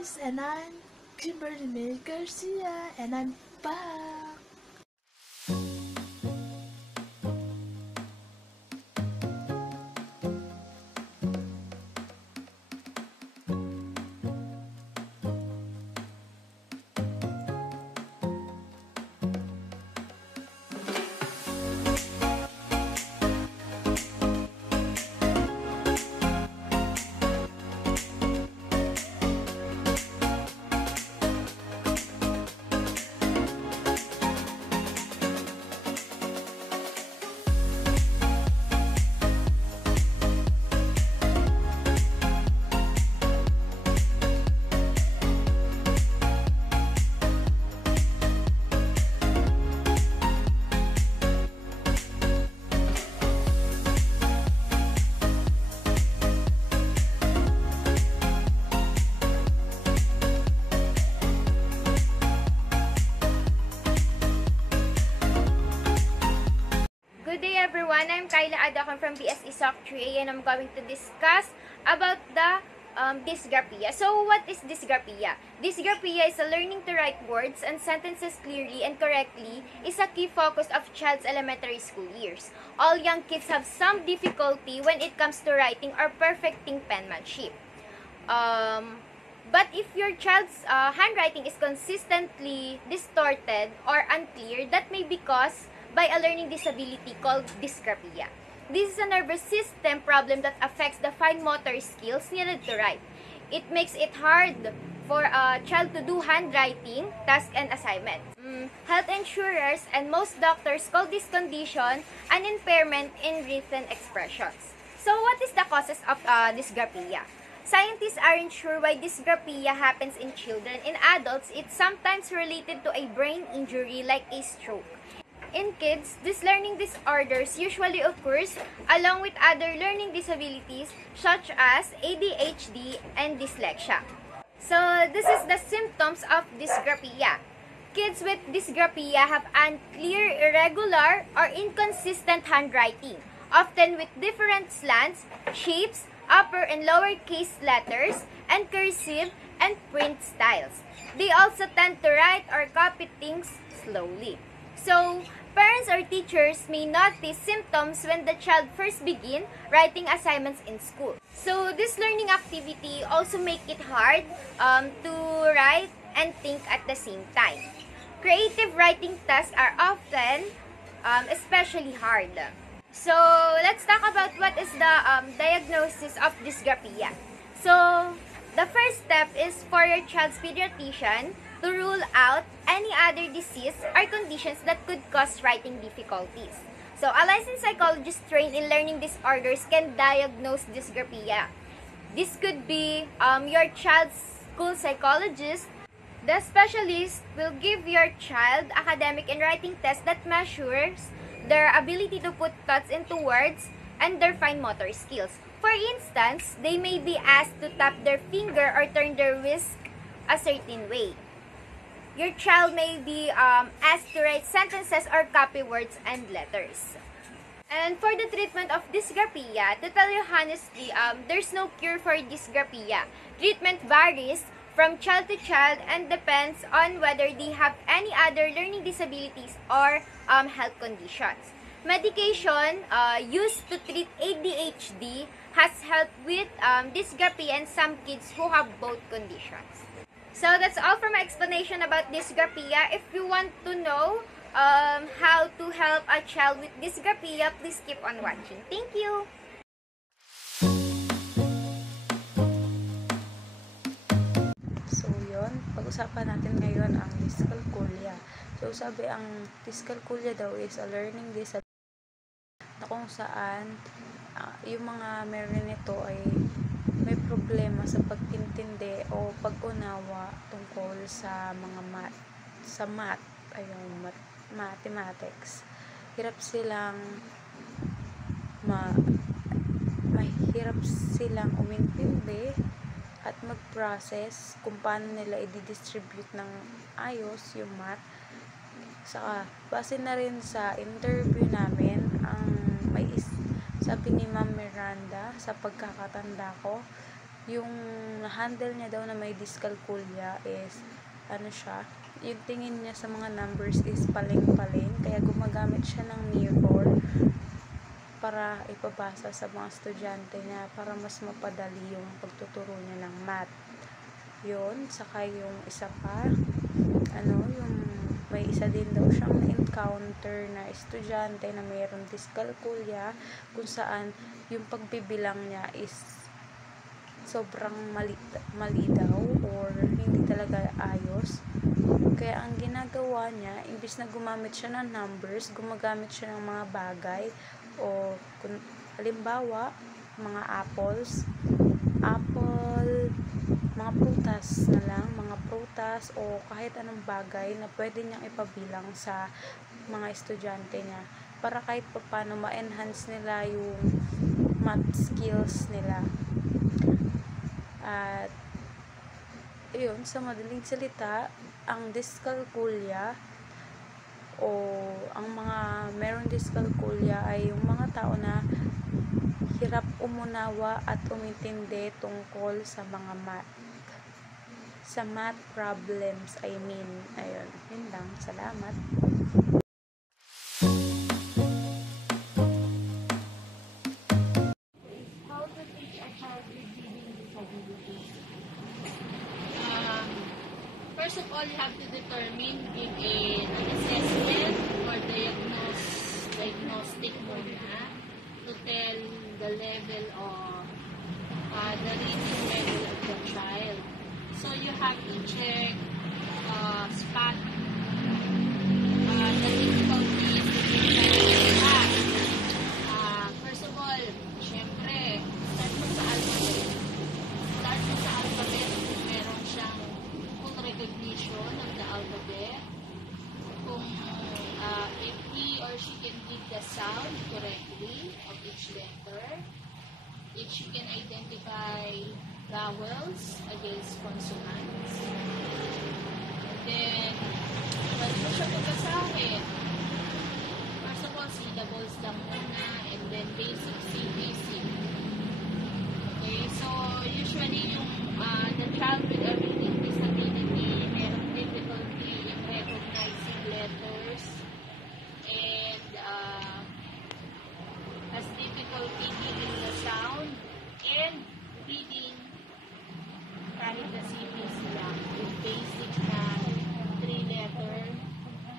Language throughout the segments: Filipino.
guys, and I'm Kimberly Garcia, and I'm back. Good day everyone, I'm Kyla Adacon from BSE SOC 3A and I'm going to discuss about the dysgraphia. So what is dysgraphia? Dysgraphia is a learning to write words and sentences clearly and correctly is a key focus of child's elementary school years. All young kids have some difficulty when it comes to writing or perfecting penmanship. But if your child's handwriting is consistently distorted or unclear, that may be caused by a learning disability called dysgraphia. This is a nervous system problem that affects the fine motor skills needed to write. It makes it hard for a child to do handwriting, tasks, and assignments. Health insurers and most doctors call this condition an impairment in written expressions. So what is the causes of dysgraphia? Scientists aren't sure why dysgraphia happens in children. In adults, it's sometimes related to a brain injury like a stroke. In kids, these learning disorders usually occurs along with other learning disabilities such as ADHD and dyslexia. So, this is the symptoms of dysgraphia. Kids with dysgraphia have unclear, irregular, or inconsistent handwriting, often with different slants, shapes, upper and lower case letters, and cursive and print styles. They also tend to write or copy things slowly. So, parents or teachers may notice symptoms when the child first begin writing assignments in school. So, this learning activity also make it hard to write and think at the same time. Creative writing tasks are often especially hard. So, let's talk about what is the diagnosis of dysgraphia. So, the first step is for your child's pediatrician to rule out any other disease or conditions that could cause writing difficulties. So, a licensed psychologist trained in learning disorders can diagnose dysgraphia. This could be your child's school psychologist. The specialist will give your child academic and writing tests that measures their ability to put thoughts into words and their fine motor skills. For instance, they may be asked to tap their finger or turn their wrist a certain way. Your child may be asked to write sentences or copy words and letters. And for the treatment of dysgraphia, to tell you honestly, there's no cure for dysgraphia. Treatment varies from child to child and depends on whether they have any other learning disabilities or health conditions. Medication used to treat ADHD has helped with dysgraphia in some kids who have both conditions. So that's all for my explanation about dysgraphia. If you want to know how to help a child with dysgraphia, please keep on watching. Thank you! So yun, pag-usapan natin ngayon ang dyscalculia. So sabi ang dyscalculia daw is a learning disability na kung saan yung mga meron nito ay may problema sa pag-intindi o pag-unawa tungkol sa mga math, mathematics. Hirap silang mahirap silang umintindi at mag-process kung paano nila i-distribute ng ayos yung math. Saka, base na rin sa interview namin, sabi ni Ma'am Miranda, sa pagkakatanda ko, yung handle niya daw na may dyscalculia is yung tingin niya sa mga numbers is paling-paling, kaya gumagamit siya ng mirror para ipabasa sa mga estudyante niya para mas mapadali yung pagtuturo niya ng math. Yun, saka yung isa pa, yung may isa din daw siyang encounter na estudyante na mayroong dyscalculia kung saan yung pagbibilang niya is sobrang mali daw or hindi talaga ayos. Kaya ang ginagawa niya, imbis na gumamit siya ng numbers, gumagamit siya ng mga bagay o halimbawa, mga apple, mga prutas na lang, mga prutas o kahit anong bagay na pwede niyang ipabilang sa mga estudyante niya para kahit paano ma-enhance nila yung math skills nila. At yun, sa madaling salita, ang dyscalculia o ang mga meron dyscalculia ay yung mga tao na hirap umunawa at umintindi tungkol sa mga math problems, ayun, yun lang, salamat. How to teach a child with reading disabilities? First of all, you have to determine if an assessment or diagnostic muna to tell the level of the reading level of the child. So you have to check, spot the difficulties that the child has. First of all, syempre, start mo sa alphabet. Meron siyang full recognition of the alphabet. Kung if he or she can give the sound correctly of each letter, if she can identify vowels against consonants. And then, once mo siya pagkasahin, first of all, syllables lang muna, and then basic CBC. Okay, so usually yung the child with a reading disability meron difficulty in recognizing letters and has difficulty giving the sound and reading kahit na CBC lang with basic na 3-letter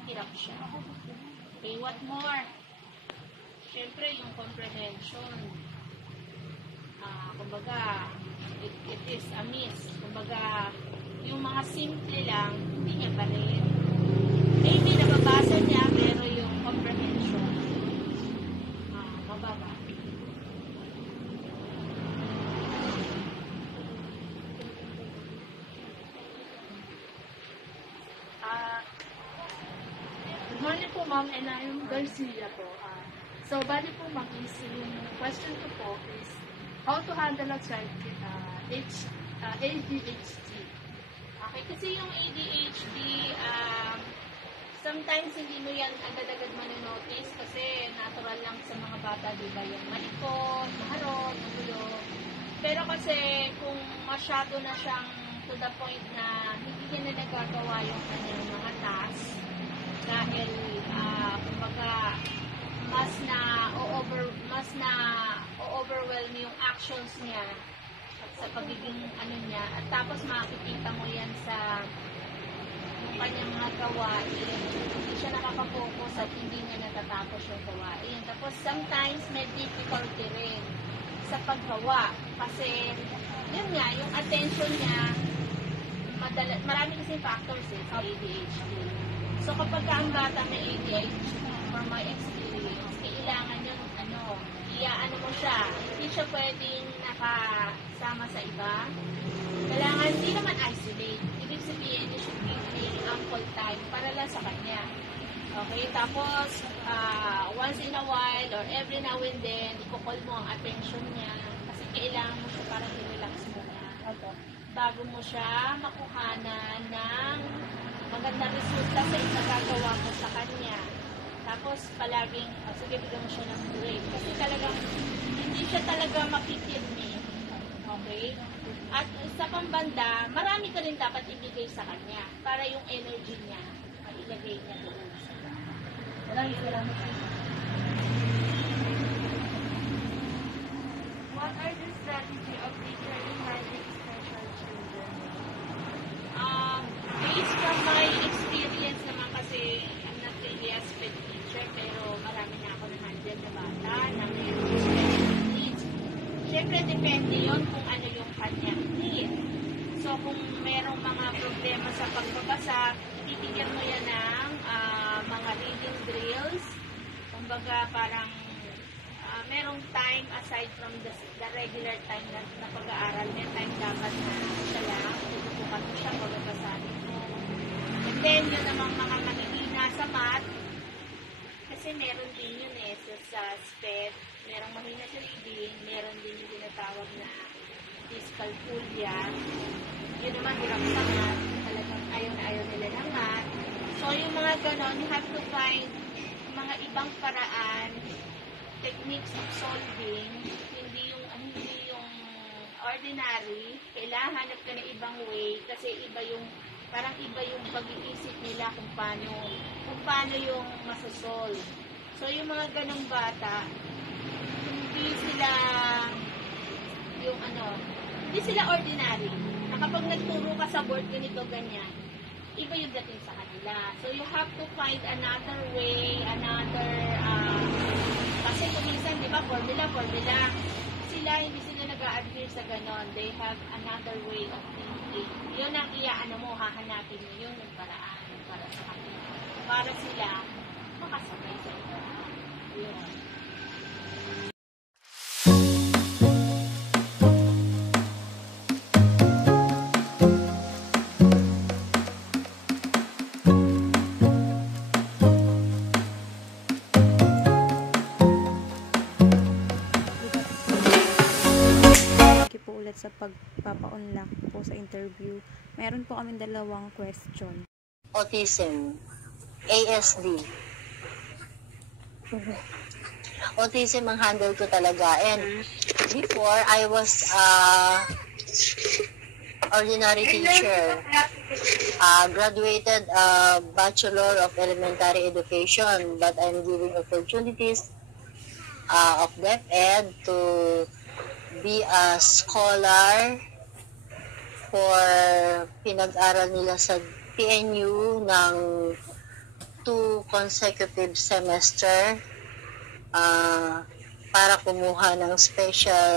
hirap siya. Okay, what more? Siyempre yung comprehension. Kumbaga, it is a miss. Kumbaga, yung mga simple lang, hindi niya pa rin. Maybe nababasa niya, pero yung comprehension, mababa. Good morning po, Ma'am, and I'm Garcia po. So, bali po, Ma'am, is yung question ko po is how to handle a child with ADHD. Okay, kasi yung ADHD, sometimes hindi mo yan agad-agad maninotice kasi natural lang sa mga bata, di ba, yung malikot, maharot, magulo. Pero kasi kung masyado na siyang to the point na hindi niya na nagagawa yung kanyang mga tasks dahil kumbaga mas na overwhelm yung actions niya sa pagiging niya, at tapos makikita mo yan sa kanyang mga gawain, hindi siya nakaka-focus at hindi niya natatapos yung gawain. Tapos sometimes may difficulty rin sa paggawa kasi yun nga, yung attention niya marami kasi factors sa ADHD. So kapag ang bata may ADHD, for my experience, kailangan yun iaano mo siya, hindi siya pwedeng nakasama sa iba. Kailangan hindi naman isolate. Ibig sabihin, you should give him ample time para lang sa kanya. Okay? Tapos, once in a while or every now and then, ipukol mo ang attention niya kasi kailangan mo siya para i-relax muna. Bago mo siya makuhanan ng magandang resulta sa nagagawa mo sa kanya. Tapos, palaging, sige, bigyan mo siya ng break. Kasi talagang, hindi siya talaga makikirmi. Okay? Okay? At sa pambanda, marami ka rin dapat ibigay sa kanya para yung energy niya, mailagay niya doon sa bata. Maraming salamat po. What are the strategy of teacher in handling special children? Based from my experience naman kasi I'm not really a sped teacher pero marami na ako na-handle na bata na mayroong special needs. Siyempre depende yon kung ano yung kanyang need. So kung merong mga problema sa pagbabasa, bibigyan mo yan ng mga reading drills. Kumbaga parang merong time aside from the regular time na pag-aaral. May time dapat na siya lang, tututukan mo siya, magbabasahin mo. And then, yun namang mga mahihina sa math, kasi meron din yun sa SPED, merong mahina sa reading, meron din yung tinatawag na dyscalculia. Yun naman, hirap sa math, talagang ayaw na ayaw nila ng math. So, yung mga ganon, you have to find mga ibang paraan, techniques of solving, hindi yung ordinary, kailangan hanap ka na ibang way kasi parang iba yung pag-iisip nila kung paano yung masosolve. So yung mga ganong bata, hindi sila ordinary. Na kapag nagturo ka sa board ganito ganyan, iba yung dating sa kanila. So you have to find another way, kasi kung minsan, di ba, formula, sila, hindi sila nag-a-adhere sa ganon. They have another way of thinking. Yun ang hahanapin mo yun yung paraan para sa kanila. Para sila makasabay sa ito. Yun. Sa pagpapa-unlock po sa interview, meron po kami dalawang question. Autism, ASD. Autism ang handle ko talaga. And before, I was ordinary teacher. Graduated Bachelor of Elementary Education, but I'm giving opportunities of DepEd to be a scholar for pinag-aral nila sa PNU ng 2 consecutive semester para kumuha ng special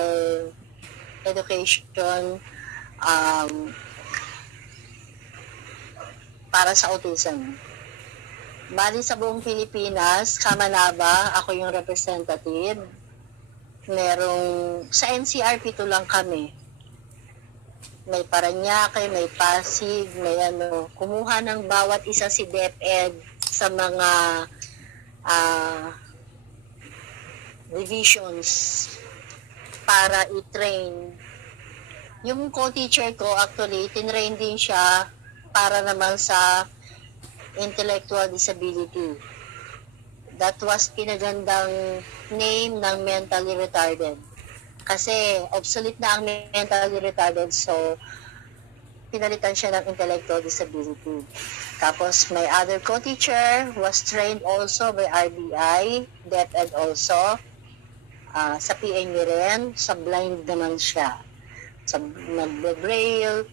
education para sa autism. Bali sa buong Pilipinas, Kamanaba, ako yung representative. Sa NCR, 7 lang kami. May Parañaque, may Pasig, may kumuha ng bawat isa si DepEd sa mga divisions para i-train. Yung co-teacher ko, actually, tinrain din siya para naman sa intellectual disability. That was pinagandang name ng mentally retarded. Kasi obsolete na ang mentally retarded, so pinalitan siya ng intellectual disability. Tapos may other co-teacher was trained also by RBI, DepEd also, sa PNU rin, sa blind naman siya. Sa nagbe-braille.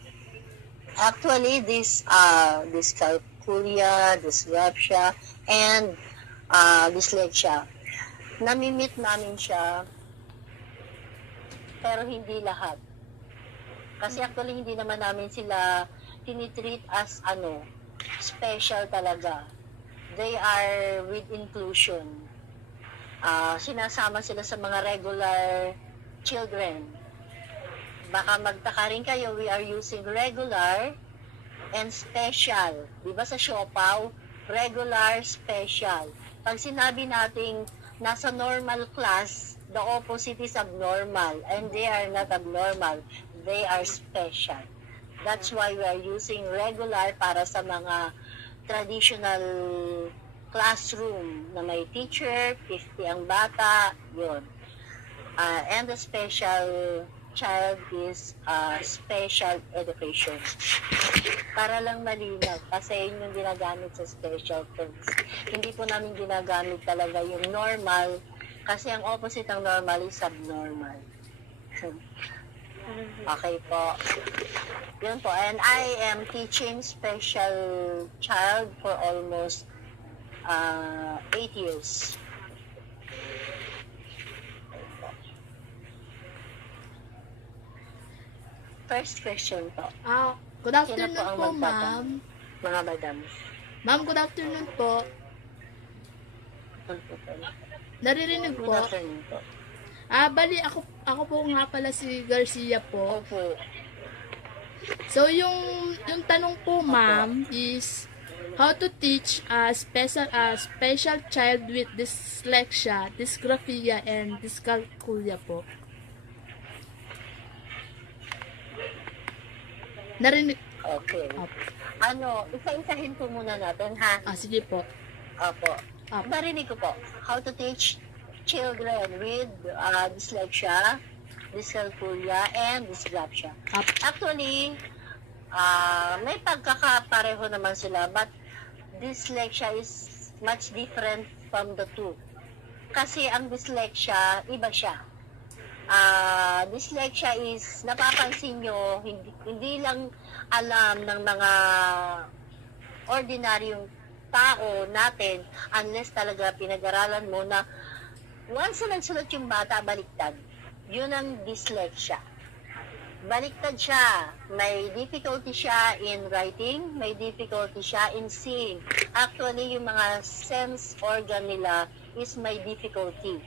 Actually, this dyscalculia, dysgraphia, and dyslexia. Nami-meet namin siya, pero hindi lahat. Kasi actually, hindi naman namin sila tinitreat as special talaga. They are with inclusion. Sinasama sila sa mga regular children. Baka magtaka rin kayo, we are using regular and special. Diba sa Siopaw, regular, special. Pag sinabi nating nasa normal class, the opposite is abnormal, and they are not abnormal, they are special. That's why we are using regular para sa mga traditional classroom na may teacher, 50 ang bata, yun. And the special child is special education. Para lang malinaw, kasi yun yung ginagamit sa special terms. Hindi po namin ginagamit talaga yung normal, kasi ang opposite ng normal is subnormal. Okay po. Yun po. And I am teaching special child for almost 8 years. First question po. Good Sino afternoon po ang po, magtatanong? ma'am. Mga madam. Ma'am, good afternoon po. Naririnig Good po. afternoon po. Bali, ako po nga pala si Garcia po. Opo. So, yung tanong po, ma'am, is how to teach a special child with dyslexia, dysgraphia, and dyscalculia po. Narinig. Okay. Opo. Isa-isahin po muna natin, ha? Sige po. Opo. Opo. Narinig ko po. How to teach children with dyslexia, dyscalculia, and dysgraphia. Opo. Actually, may pagkakapareho naman sila, but dyslexia is much different from the two. Kasi ang dyslexia, iba siya. Dyslexia is, napapansin nyo, hindi lang alam ng mga ordinaryong tao natin unless talaga pinag-aralan mo na once na nagsulat yung bata, baliktad. Yun ang dyslexia. Baliktad siya. May difficulty siya in writing, may difficulty siya in seeing. Actually, yung mga sense organ nila is may difficulty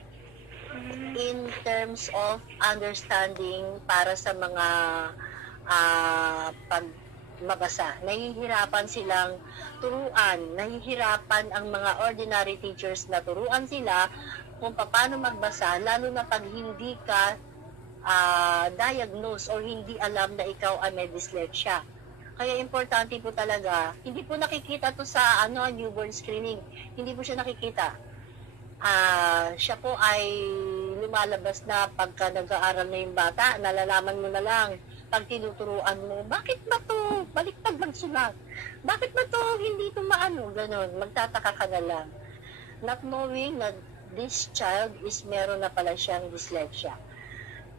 in terms of understanding para sa mga mabasa. Nahihirapan silang turuan. Nahihirapan ang mga ordinary teachers na turuan sila kung paano magbasa, lalo na pag hindi ka diagnose or hindi alam na ikaw ay may dyslexia. Kaya importante po talaga, hindi po nakikita to sa newborn screening. Hindi po siya nakikita. Siya po ay lumalabas na pagka nag-aaral na yung bata, nalalaman mo na lang pag tinuturuan mo, bakit ba to baliktad magsulat? Bakit ba to hindi to maano? Ganon, magtataka ka na lang. Not knowing that this child is meron na pala siyang dyslexia.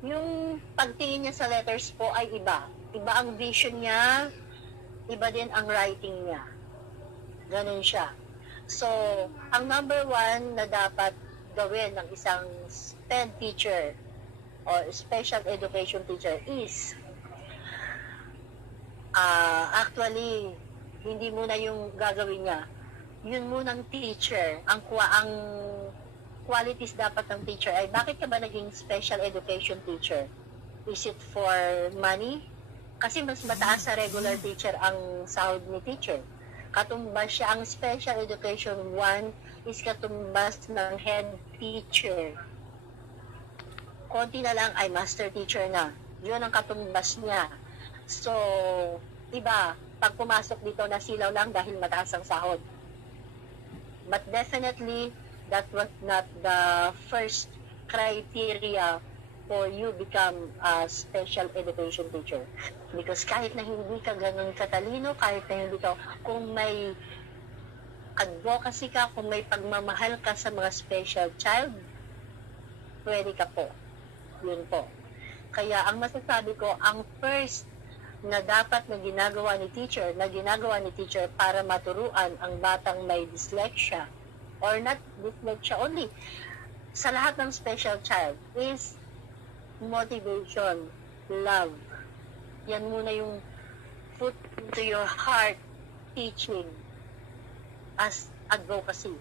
Yung pagtingin niya sa letters po ay iba. Iba ang vision niya, iba din ang writing niya. Ganon siya. So, ang number one na dapat gawin ng isang SPED teacher or special education teacher is actually, hindi muna yung gagawin niya. Yun munang teacher. Ang qualities dapat ng teacher ay bakit ka ba naging special education teacher? Is it for money? Kasi mas mataas sa regular teacher ang sahod ni teacher. Katumbas siya, ang special education 1 is katumbas ng head teacher. Konti na lang ay master teacher na. Yun ang katumbas niya. So, iba, pag pumasok dito, nasilaw lang dahil mataas ang sahod. But definitely, that was not the first criteria for you become a special education teacher. Because kahit na hindi ka ganun katalino, kahit na hindi ka, kung may advocacy ka, kung may pagmamahal ka sa mga special child, pwede ka po. Yun po. Kaya ang masasabi ko, ang first na dapat na ginagawa ni teacher para maturuan ang batang may dyslexia, or not dyslexia only, sa lahat ng special child, is motivation, love. Yan muna yung put into your heart teaching as advocacy.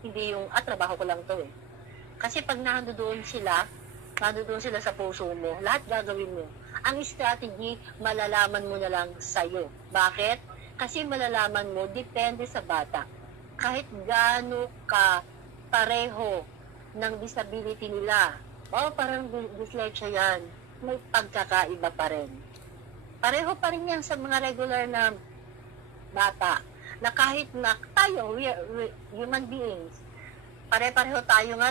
Hindi yung, trabaho ko lang to eh. Kasi pag nandoon sila sa puso mo, lahat gagawin mo. Ang strategy, malalaman mo na lang sa'yo. Bakit? Kasi malalaman mo, depende sa bata. Kahit gaano ka pareho ng disability nila, parang dyslexia yan, may pagkakaiba pa rin. Pareho pa rin yan sa mga regular na bata, na kahit na tayo, we human beings, pare-pareho tayong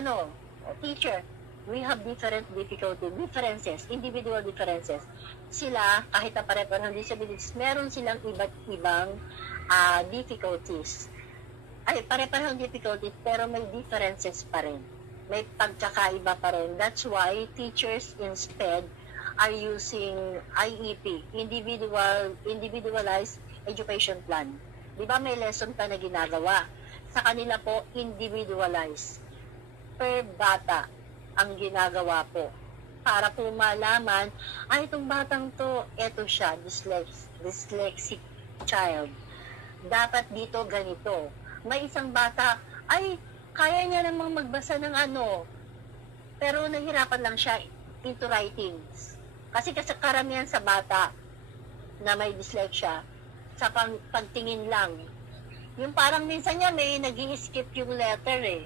teacher, we have different differences, individual differences. Sila, kahit na pare-pareho ng disabilities, meron silang iba't ibang difficulties. Ay, pare-parehong difficulties, pero may differences pa rin. May pagkakaiba pa rin. That's why teachers instead are using IEP, Individualized Education Plan. Di ba may lesson pa na ginagawa? Sa kanila po, individualized. Per bata ang ginagawa po. Para po malaman, ay, itong batang to, eto siya, dyslexic child. Dapat dito ganito. May isang bata, ay, kaya niya namang magbasa ng ano, pero nahirapan lang siya into writings. Kasi karamihan sa bata na may dyslexia, sa pagtingin lang. Yung parang minsan niya may nag-i-skip yung letter eh.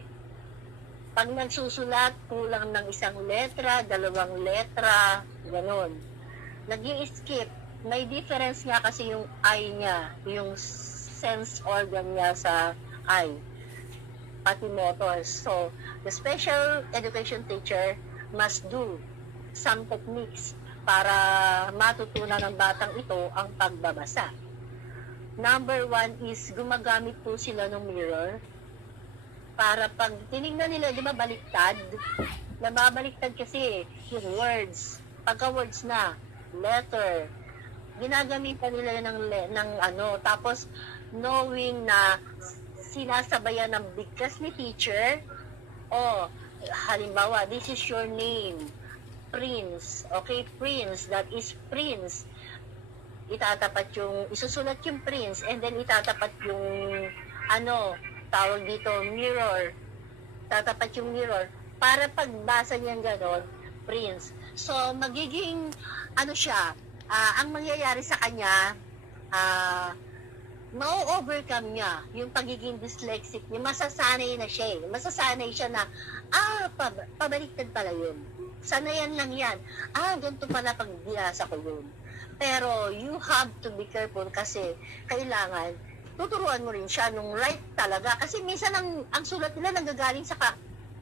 Pag nagsusulat, kulang ng isang letra, 2 letra, gano'n. Nag-i-skip. May difference nga kasi yung eye niya, yung sense organ niya sa eye, pati motors. So, the special education teacher must do some techniques para matutunan ng batang ito ang pagbabasa. Number 1 is gumagamit po sila ng mirror para pag tinignan nila, di ba, baliktad? Nababaliktad kasi yung words. Pagka words na, letter, ginagamitan nila ng ano, tapos knowing na sinasabayan ng bigkas ni teacher, halimbawa, this is your name, Prince, okay, Prince, that is Prince. Itatapat yung, isusulat yung Prince, and then itatapat yung, ano, tawag dito, mirror. Tatapat yung mirror. Para pagbasa niyan ganon, Prince. So, magiging, ano siya, ang mangyayari sa kanya, ma-overcome niya yung pagiging dyslexic niya. Masasanay na siya eh. Masasanay siya na, pabaliktad pala yun. Sanayan lang yan. Ganito pala pag binasa ko yun. Pero, you have to be careful kasi kailangan tuturuan mo rin siya nung right talaga. Kasi minsan ang sulat nila nanggagaling sa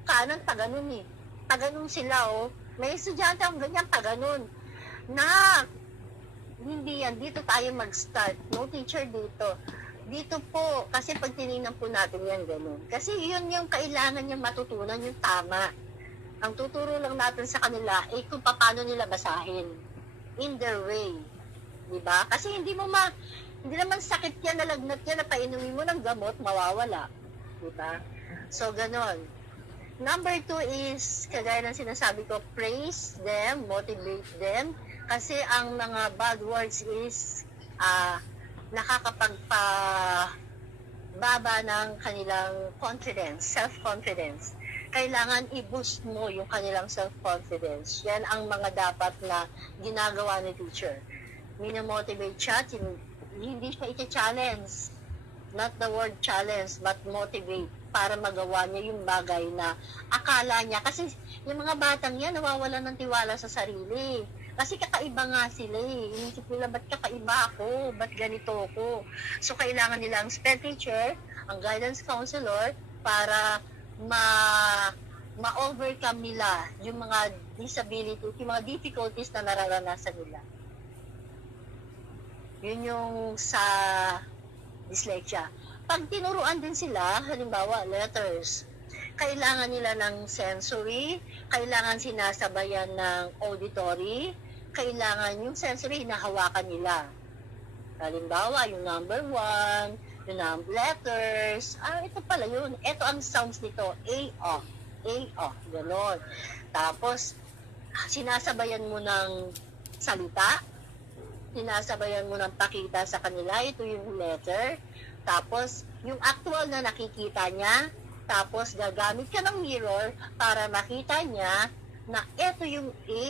kanan, paganon eh. Paganon sila oh. May estudyante ang ganyan, paganon. Na, hindi yan. Dito tayo mag-start. No teacher dito. Dito po, kasi pag tinignan po natin yan, ganun. Kasi yun yung kailangan niyang matutunan, yung tama. Ang tuturo lang natin sa kanila, kung paano nila basahin. In their way. Diba? Kasi hindi naman sakit yan, nalagnat yan, na painumin mo ng gamot, mawawala. Diba? So, ganon. Number 2 is, kagaya ng sinasabi ko, praise them, motivate them. Kasi ang mga bad words is nakakapagpababa ng kanilang confidence, self-confidence. Kailangan i-boost mo yung kanilang self-confidence. Yan ang mga dapat na ginagawa ni teacher. Minamotivate siya, hindi siya i-challenge. Not the word challenge, but motivate para magawa niya yung bagay na akala niya. Kasi yung mga batang yan, nawawalan ng tiwala sa sarili. Kasi kakaiba nga sila eh. Inisip nila, ba't kakaiba ako? Ba't ganito ako? So, kailangan nila ang sped teacher, ang guidance counselor, para ma-overcome nila yung mga disabilities, yung mga difficulties na nararanasan nila. Yun yung sa dyslexia. Pag tinuruan din sila, halimbawa, letters, kailangan nila ng sensory, kailangan sinasabayan ng auditory, kailangan yung sensory hinahawakan nila. Halimbawa, yung number 1, yung letters, ito pala yun. Ito ang sounds nito, A-O, gano'n. Tapos, sinasabayan mo ng salita, sinasabayan mo ng pakita sa kanila, ito yung letter. Tapos, yung actual na nakikita niya, tapos gagamit ka ng mirror para makita niya na ito yung A.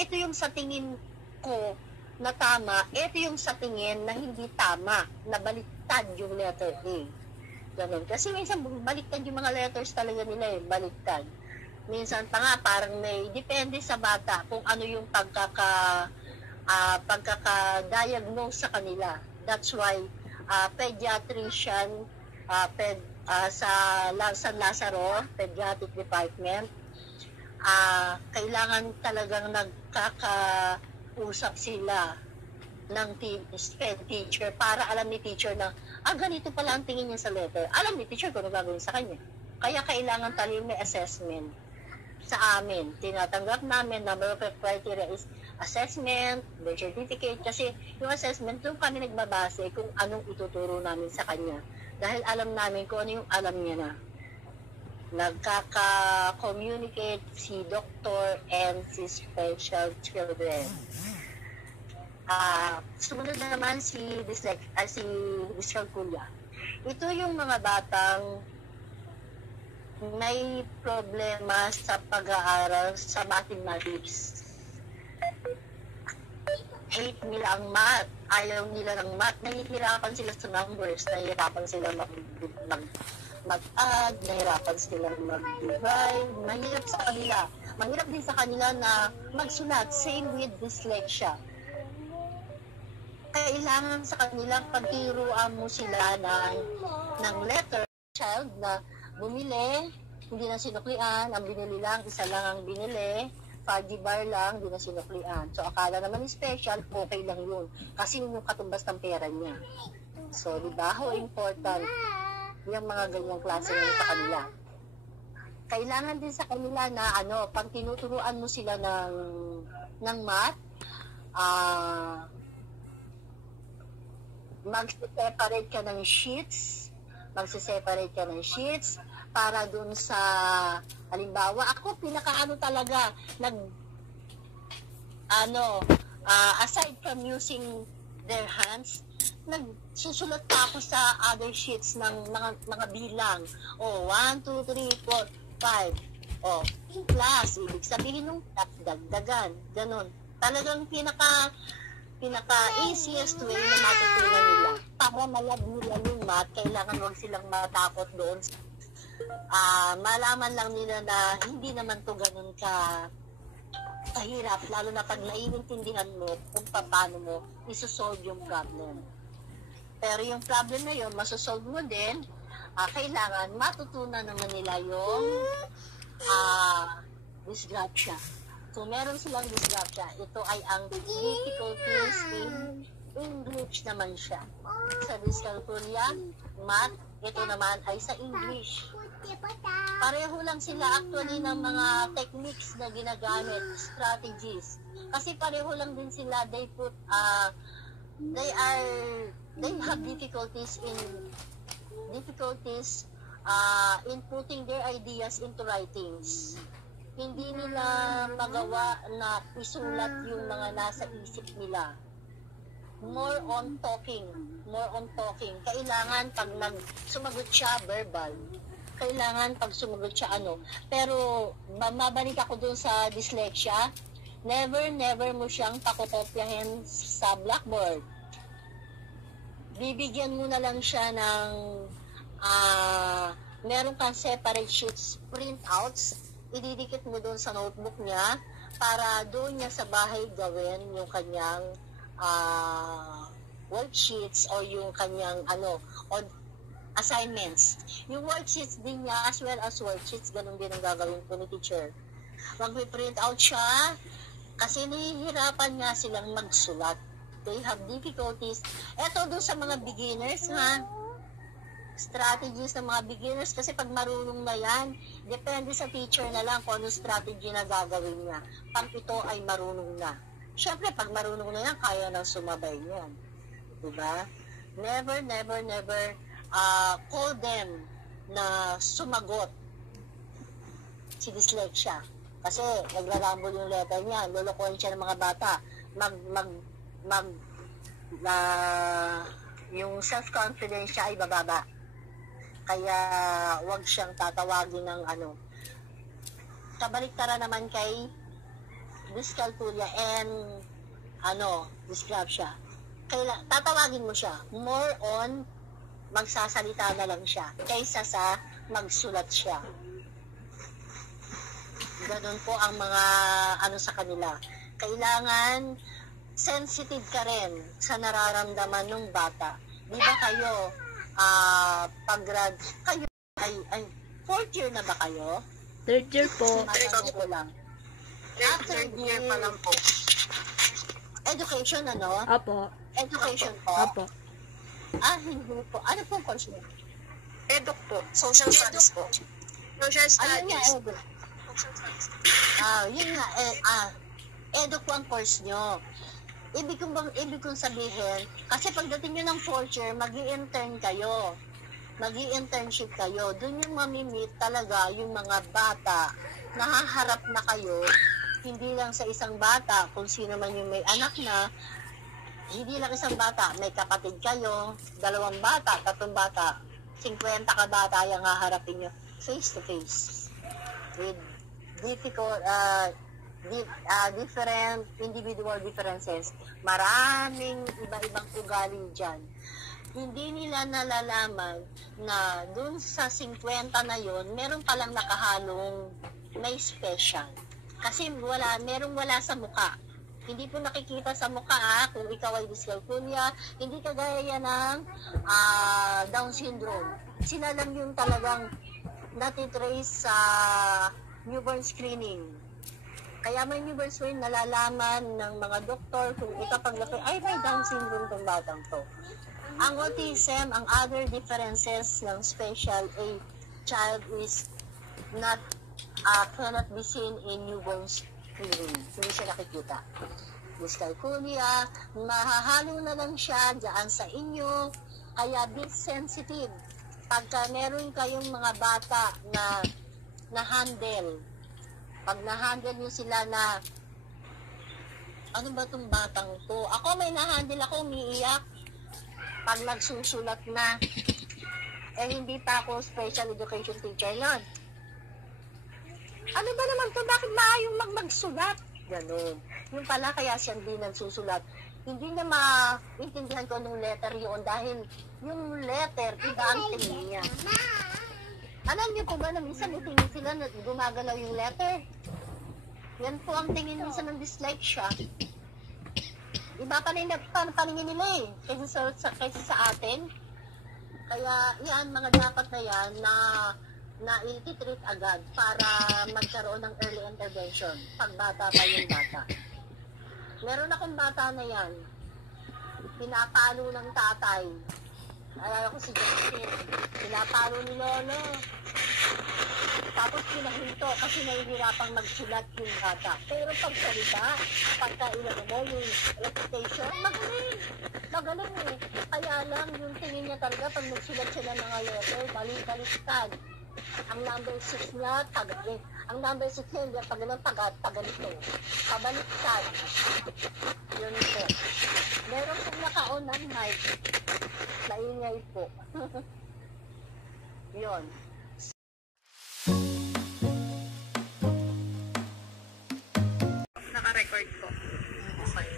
Ito yung sa tingin ko na tama, ito yung sa tingin na hindi tama, na baliktad yung letter A. Ganun. Kasi minsan baliktad yung mga letters talaga nila eh, baliktad. Minsan pa nga parang may, depende sa bata kung ano yung pagkaka-diagnose sa kanila. That's why pediatrician sa San Lazaro Pediatric Department, kailangan talagang nagkakausap sila ng teacher para alam ni teacher na, ganito pala ang tingin niya sa letter. Alam ni teacher kung ano gagawin sa kanya. Kaya kailangan talagang may assessment sa amin. Tinatanggap namin, number of criteria is assessment, birth certificate, kasi yung assessment, doon kami nagbabase kung anong ituturo namin sa kanya. Dahil alam namin kung ano yung alam niya na. Nagkaka-communicate si doctor and si special children. Sumunod naman si dyscalculia. Ito yung mga batang may problema sa pag-aaral sa mathematics. Hate nila ang math, ayaw nila ng math, nahihirapan sila sa numbers, nahihirapan sila mag-add, nahihirapan sila mag-divide, mahirap sa kanila. Mahirap din sa kanila na magsulat, same with dyslexia. Kailangan sa kanila pagtiruan mo sila ng letter. Child na bumili, hindi na sinuklian, ang binili lang, isa lang ang binili, Fudgy bar lang, hindi na sinuklian. So, akala naman special, okay lang yun. Kasi yun yung katumbas ng pera niya. So, di ba, how important yung mga ganyang klase ngayon sa kanila. Kailangan din sa kanila na, pag tinuturuan mo sila ng math, mag-separate ka ng sheets, para dun sa, halimbawa, ako talaga, aside from using their hands, nagsusulat pa ako sa other sheets ng mga bilang. 1, 2, 3, 4, 5. Plus, ibig sabihin nung dagdagan. Ganon. Talagang pinaka-easiest way na matutunan nila. Para malab nila yung math, kailangan huwag silang matakot doon. Malaman lang nila na hindi naman to ganun kahirap, lalo na pag naiintindihan mo kung paano mo isosolve yung problem. Pero yung problem na yun, masosolve mo din, kailangan matutunan naman nila yung dysgraphia. Kung meron silang dysgraphia, ito ay ang difficulties in English naman siya. Sa dyscalculia, math, ito naman ay sa English. Pareho lang sila actually ng mga techniques na ginagamit, strategies. Kasi pareho lang din sila, they have difficulties in putting their ideas into writings. Hindi nila magawa na isulat yung mga nasa isip nila. More on talking. Kailangan pag sumagot siya, verbal. Kailangan pag sumagot siya, Pero, mabalik ako dun sa dyslexia, never mo siyang pakopopyahin sa blackboard. Bibigyan mo na lang siya ng, meron kang separate sheets, printouts, ididikit mo doon sa notebook niya para doon niya sa bahay gawin yung kanyang worksheets o yung kanyang assignments. Yung worksheets din niya as well as worksheets, ganun din ang gagawin po ni teacher. Mag-print out siya kasi nahihirapan nga silang magsulat. They have difficulties. Eto doon sa mga beginners, strategies ng mga beginners, kasi pag marunong na yan, depende sa teacher na lang kung anong strategy na gagawin niya. Pag ito ay marunong na. Siyempre, pag marunong na yan, kaya nang sumabay niyan. Diba? Never call them na sumagot si dyslexia. Kasi nagrarambol yung letter niya, lolokohin siya ng mga bata. Yung self-confidence siya ay bababa. Kaya wag siyang tatawagin ng Kabaliktara naman kay dyscalculia and dysgraphia. Tatawagin mo siya. More on magsasalita na lang siya kaysa sa magsulat siya. Ganun po ang mga sa kanila. Kailangan sensitive ka rin sa nararamdaman ng bata. Di ba kayo, kayo ay fourth year na ba kayo? Third year po. Matanong ko lang. Third year pa lang po. Education, ano? Opo. Education po? Opo. Hindi po. Ano pong course niyo? Eduk po. Social studies po. Social Ano nga, studies. Edu? Yun nga, Edu po ang course nyo. Ibig kong sabihin, kasi pagdating nyo ng 4th year, mag-i-intern kayo. Mag-i-internship kayo. Doon yung mamimit talaga yung mga bata. Nahaharap na kayo, hindi lang sa isang bata, kung sino man yung may anak na, hindi lang isang bata, may kapatid kayo, 2 bata, 3 bata, 50 ka bata yung haharapin nyo face to face with difficult, different individual differences. Maraming iba-ibang ugali dyan. Hindi nila nalalaman na dun sa 50 na yon meron palang nakahalong may special. Kasi merong wala sa muka. Hindi po nakikita sa mukha kung ikaw ay dyscalculia, hindi kagaya yan ng Down syndrome. Sila lang yung talagang natitrace sa newborn screening. Kaya may newborn screening, nalalaman ng mga doktor kung ikapaglaki, ay may Down syndrome tong batang to. Ang autism, ang other differences ng special a child is not cannot be seen in newborn screening. Hindi siya nakikita. Dyscalculia, mahahalo na lang siya dyan sa inyo, kaya be sensitive. Pagka meron kayong mga bata na na-handle, pag na-handle nyo sila na, ano ba itong batang to? Ako may na-handle ako, umiiyak. Pag nagsusulat na, hindi pa ako special education teacher nun. Ano ba naman to? Bakit maayong magsulat? Ganun. Yung pala kaya siya hindi nagsusulat. Hindi na maintindihan ko nung letter yun dahil yung letter, iba ang tingin niya. Alam niyo po ba na minsan may tingin sila na gumagalaw yung letter? Yan po ang tingin minsan ng dyslexia. Iba pa rin paningin nila kaysa sa atin. Kaya yan, mga dapat na yan na i-treat agad para magkaroon ng early intervention pag bata pa yung bata. Meron akong bata na yan, pinapalo ng tatay. Alala ko si Justin, pinapalo ni Lolo. Tapos pinahinto kasi nahihirapang magsulat yung bata. Pero pag salita, pagka ilaro mo yung reputation, magaling. Magaling Kaya lang yung tingin niya talaga pag magsulat siya ng mga letter, balik-baliktad. Ang number 6 niya, tagalit. Ang number 6 niya, hindi pag ganun, tagalito. Pabaliktad. Yun po. Meron pong naka-on ng mic. Naingay po. Yun. Naka-record po. Okay.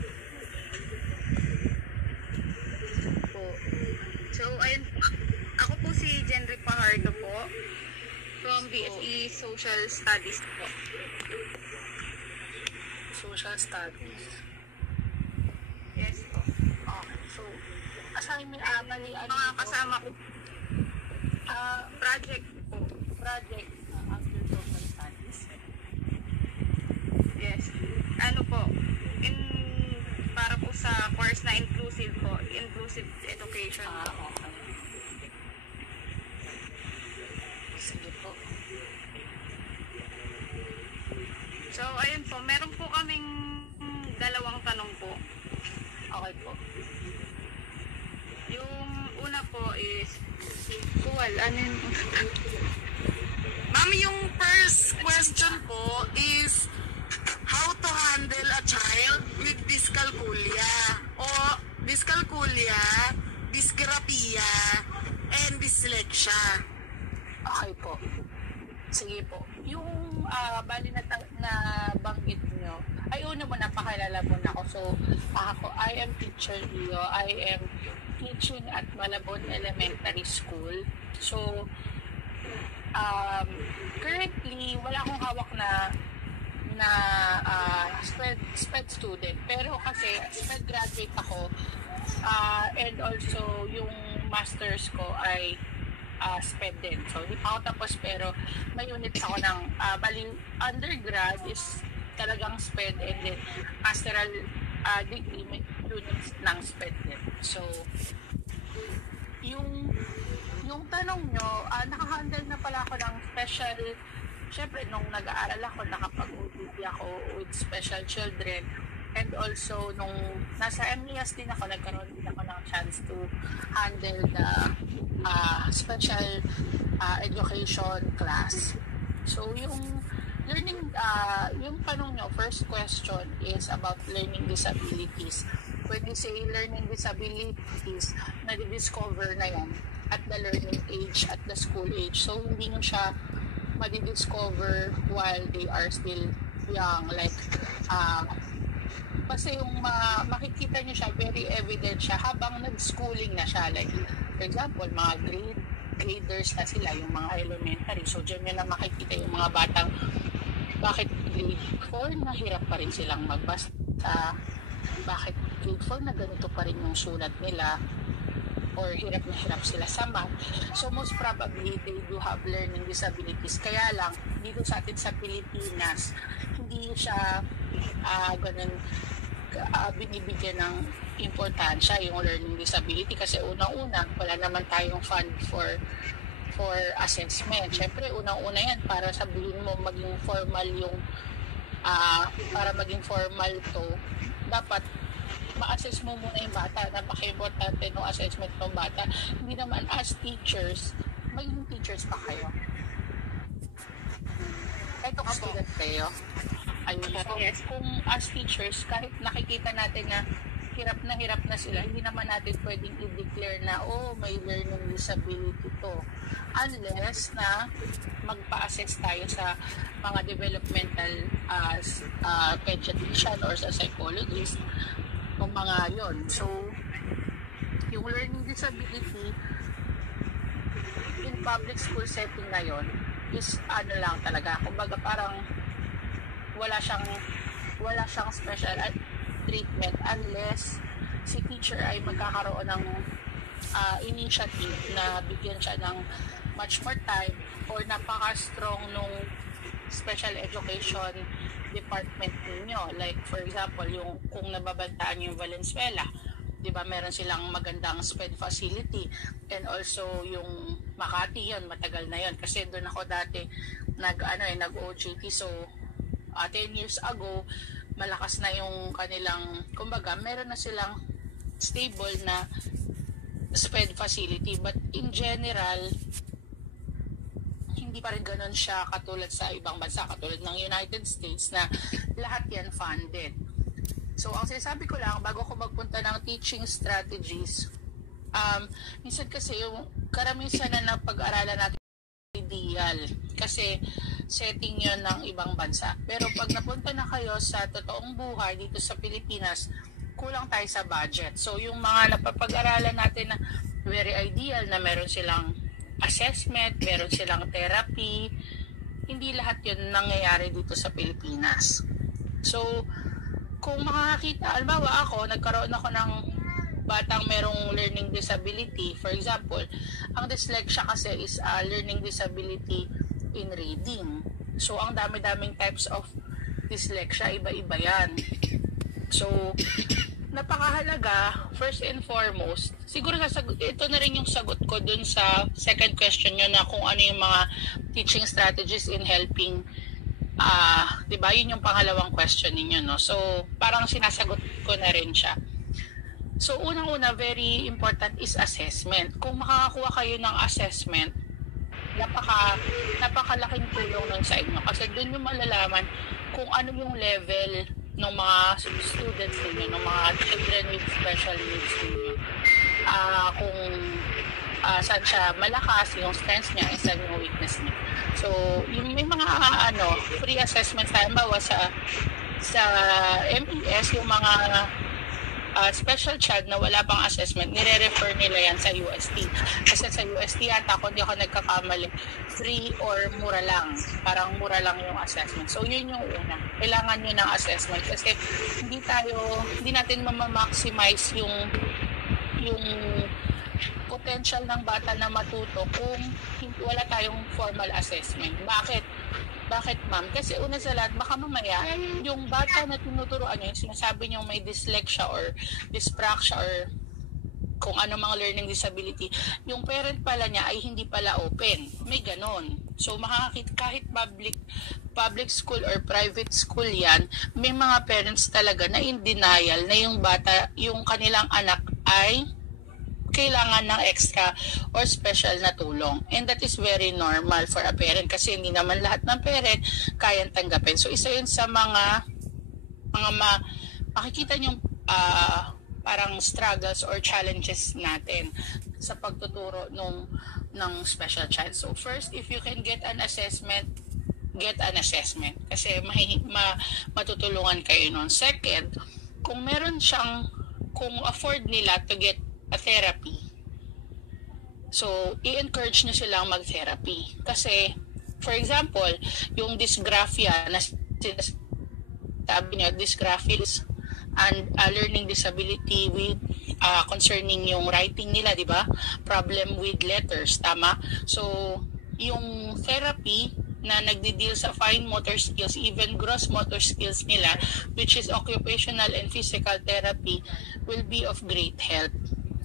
So, ayun po. Ako po si Jenry Pajardo po. From BSE Social Studies po. Social studies. Yes po. Okay. So, assignment bali Mga kasama ko project po. project after social studies. Yes. Ano po? Para po sa course na inclusive po. Inclusive education po. Okay. Sige po. So, ayun po. Meron po kaming 2 tanong po. Okay po. Yung una po is, ano yun? Ma'am, yung first question po is how to handle a child with dyscalculia o dyscalculia, dysgraphia, and dyslexia. Okay po. Sige po. Yung bali na banggit nyo, ay una mo napakilala mo na ako. So, ako, I am teacher Leo. I am teaching at Malabon Elementary School. So, currently, wala akong hawak na SPED student. Pero kasi, SPED graduate ako. And also, yung masters ko ay SPED din. So, hindi pa ako tapos pero may units ako ng bali undergrad is talagang SPED and then pastoral degree may units ng SPED din. So, yung tanong nyo, nakahandle na pala ako ng special, syempre nung nag-aaral ako, nakapag-OPT ako with special children. And also, nung nasa MLIAS din ako, nagkaroon din ako ng chance to handle the special education class. So, yung learning, yung tanong nyo, first question is about learning disabilities. When you say learning disabilities, nadidiscover na yan at the learning age, at the school age. So, hindi nyo siya madidiscover while they are still young. Like, kasi yung makikita nyo siya, very evident siya habang nag-schooling na siya. Like, for example, mga graders na sila, yung mga elementary. So, dyan nyo na makikita yung mga batang bakit grade 4 nahirap pa rin silang magbasa. Bakit grade 4 na ganito pa rin yung sulat nila or hirap na hirap sila sa math. So, most probably, they do have learning disabilities. Kaya lang, dito sa atin sa Pilipinas, hindi siya ganun binibigyan ng importansya yung learning disability kasi unang-una wala naman tayong fund for assessment. Siyempre unang-una yan para sabihin mo maging formal yung para maging formal to dapat ma-assess mo muna yung bata. Napaka-importante ng assessment ng bata. Hindi naman as teachers, maging teachers pa kayo. Ito ka student kayo. Ayun. So, kung as teachers, kahit nakikita natin na hirap na sila, hindi naman natin pwedeng i-declare na, may learning disability to. Unless na magpa-assess tayo sa mga developmental pediatrician or sa psychologist o mga yon. So, yung learning disability in public school setting na yon is lang talaga. Kumbaga parang wala siyang special treatment unless si teacher ay magkakaroon ng initiative na bigyan siya ng much more time or napaka-strong nung special education department ninyo. Like for example, yung kung nababantaan yung Valenzuela, 'di ba, meron silang magandang SPED facility, and also yung Makati, yon matagal na yon kasi doon ako dati nag-OJT. So 10 years ago, malakas na yung kanilang, kumbaga, meron na silang stable na SPED facility. But in general, hindi pa rin ganun siya katulad sa ibang bansa, katulad ng United States na lahat yan funded. So, ang sinasabi ko lang, bago ko magpunta ng teaching strategies, minsan kasi yung karamihan na napag-aralan natin ideal kasi setting yon ng ibang bansa. Pero pag napunta na kayo sa totoong buhay dito sa Pilipinas, kulang tayo sa budget. So yung mga napapag-aralan natin na very ideal na meron silang assessment, meron silang therapy, hindi lahat yun nangyayari dito sa Pilipinas. So kung makakita, halimbawa ako, nagkaroon ako ng batang merong learning disability. For example, ang dyslexia kasi is a learning disability in reading. So, ang dami-daming types of dyslexia, iba-iba yan. So, napakahalaga, first and foremost, siguro ito na rin yung sagot ko dun sa second question nyo na kung ano yung mga teaching strategies in helping, diba, yun yung pangalawang question ninyo, no? So, parang sinasagot ko na rin siya. So, unang-una, very important is assessment. Kung makakakuha kayo ng assessment, napakalaking tulong nun sa inyo. Kasi doon yung malalaman kung ano yung level ng mga students ninyo, ng mga children with special needs ninyo. Kung saan siya malakas, yung strengths niya, and saan yung weakness niya. So, yung may mga free assessments tayo, bawa sa MES, yung mga special child na wala pang assessment, nire-refer nila yan sa UST. Kasi sa UST yata, kung di ako nagkakamali, free or mura lang. Parang mura lang yung assessment. So, yun yung una. Kailangan nyo ng assessment kasi hindi natin mamamaximize yung potential ng bata na matuto kung wala tayong formal assessment. Bakit ma'am? Kasi una sa lahat, baka mamaya yung bata na tinuturoan nyo, yung sinasabi nyo may dyslexia or dyspraxia or kung ano mga learning disability, yung parent pala niya ay hindi pala open. May ganon. So makakakita kahit public school or private school yan, may mga parents talaga na in denial na yung bata, yung kanilang anak ay kailangan ng extra or special na tulong. And that is very normal for a parent kasi hindi naman lahat ng parent kayang tanggapin. So isa yun sa mga makikita nyo parang struggles or challenges natin sa pagtuturo ng special child. So first, if you can get an assessment kasi matutulungan kayo nun. Second, kung afford nila to get a therapy, so i-encourage nyo silang mag-therapy. Kasi, for example, yung dysgraphia na sinasabi nyo, dysgraphia is and learning disability with concerning yung writing nila, di ba? Problem with letters, tama? So, yung therapy na nagdi-deal sa fine motor skills, even gross motor skills nila, which is occupational and physical therapy, will be of great help.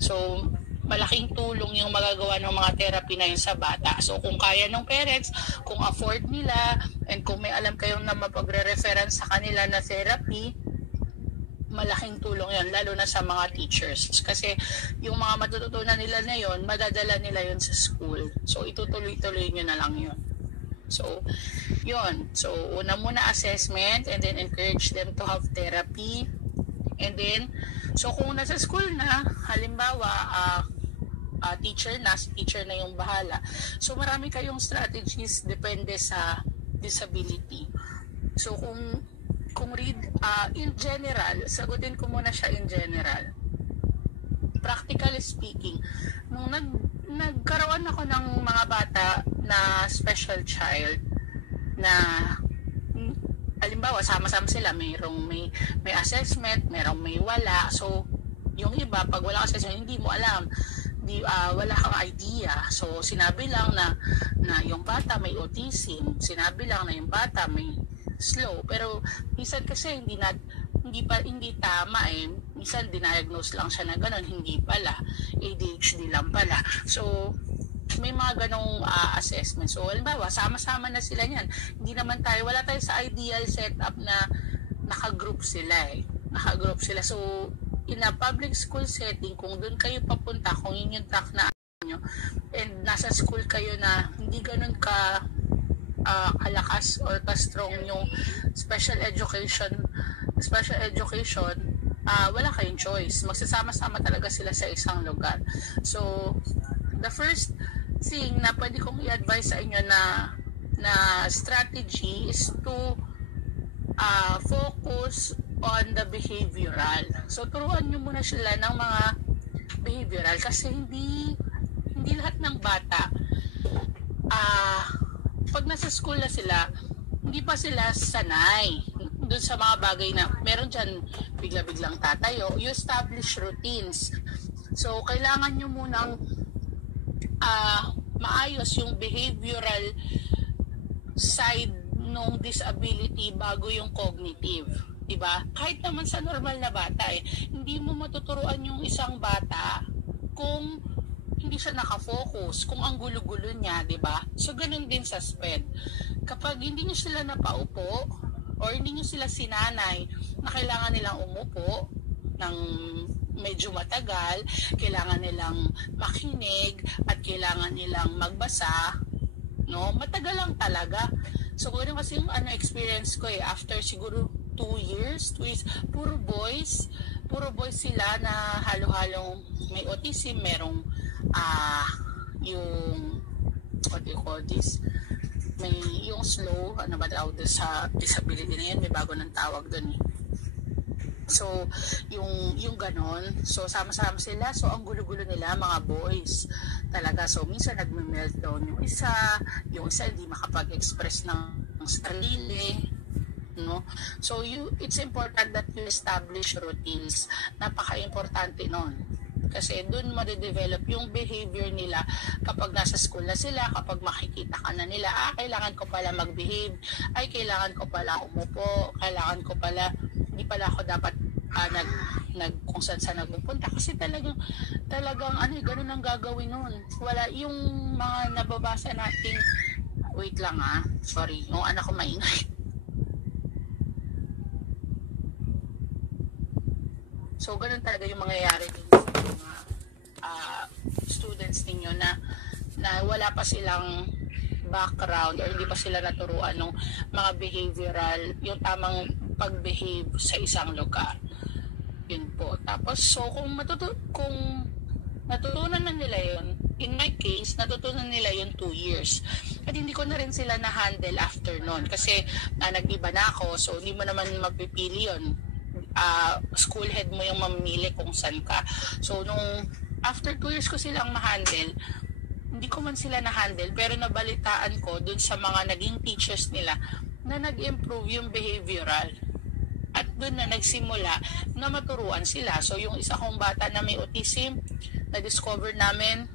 So, malaking tulong yung magagawa ng mga therapy na yun sa bata. So, kung kaya ng parents, kung afford nila, and kung may alam kayong na mapagre-referan sa kanila na therapy, malaking tulong yan, lalo na sa mga teachers. Kasi yung mga matututunan nila na yun, madadala nila yun sa school. So, itutuloy-tuloy nyo na lang yun. So, yun. So, una muna assessment and then encourage them to have therapy. And then, so kung nasa school na, halimbawa, teacher na yung bahala. So, marami kayong strategies depende sa disability. So, kung read in general, sagutin ko muna siya in general. Practically speaking, nung nagkaroon ako ng mga bata na special child na halimbawa sama-sama sila, may assessment, merong may wala. So yung iba pag wala assessment hindi mo alam, wala kang idea. So sinabi lang na yung bata may autism, sinabi lang na yung bata may slow, pero minsan kasi hindi tama minsan diniagnose lang siya na gano'n, hindi pala ADHD lang pala. So may mga ganong assessment. So halimbawa sama-sama na sila niyan, wala tayo sa ideal setup na naka-group sila. So in a public school setting, kung doon kayo papunta, kung yun yung track na nyo, and nasa school kayo na hindi ganun kalakas or ka-strong yung special education, wala kayong choice. Magsasama-sama talaga sila sa isang lugar. So, the first thing na pwede kong i-advise sa inyo na strategy is to focus on the behavioral. So, turuan nyo muna sila ng mga behavioral kasi hindi lahat ng bata pag nasa school na sila, hindi pa sila sanay doon sa mga bagay na meron dyan bigla-biglang tatayo. You establish routines. So, kailangan nyo munang maayos yung behavioral side ng disability bago yung cognitive. Diba? Kahit naman sa normal na bata hindi mo matuturuan yung isang bata kung hindi siya nakafocus, kung ang gulo-gulo niya, di ba? So, ganun din sa SPED. Kapag hindi niyo sila napaupo, or hindi niyo sila sinanay na kailangan nilang umupo ng medyo matagal, kailangan nilang makinig, at kailangan nilang magbasa, no? Matagal lang talaga. So, kung kasi yung experience ko after siguro 2 years, puro boys sila na halo-halong may autism, merong yung what do you call this, may yung slow, ano ba tawag sa disability na yan, may bago ng tawag dun So yung ganon, so sama-sama sila, so ang gulo-gulo nila mga boys talaga. So minsan nagme-meltdown yung isa hindi makapag-express ng sarili, no? So it's important that you establish routines. Napaka-importante nun. Kasi doon ma-develop yung behavior nila kapag nasa school na sila, kapag makikita ka na nila, kailangan ko pala mag-behave, ay kailangan ko pala umupo, kailangan ko pala, hindi pala ako dapat kung saan nagpupunta. Kasi talagang ganun ang gagawin nun. Wala yung mga nababasa natin, wait lang sorry, yung anak ko maingay. So, ganun talaga yung mangyayari din sa mga students ninyo na wala pa silang background or hindi pa sila naturuan ng mga behavioral, yung tamang pag-behave sa isang lugar. Yun po. Tapos, so, kung natutunan na nila yun, in my case, natutunan nila yun 2 years. At hindi ko na rin sila na-handle after nun. Kasi, nag-iba na ako, so hindi mo naman mapipili yun. School head mo yung mamili kung saan ka. So, nung after 2 years ko silang ma-handle, hindi ko man sila na-handle, pero nabalitaan ko dun sa mga naging teachers nila na nag-improve yung behavioral. At dun na nagsimula na maturuan sila. So, yung isa kong bata na may autism, na-discover namin,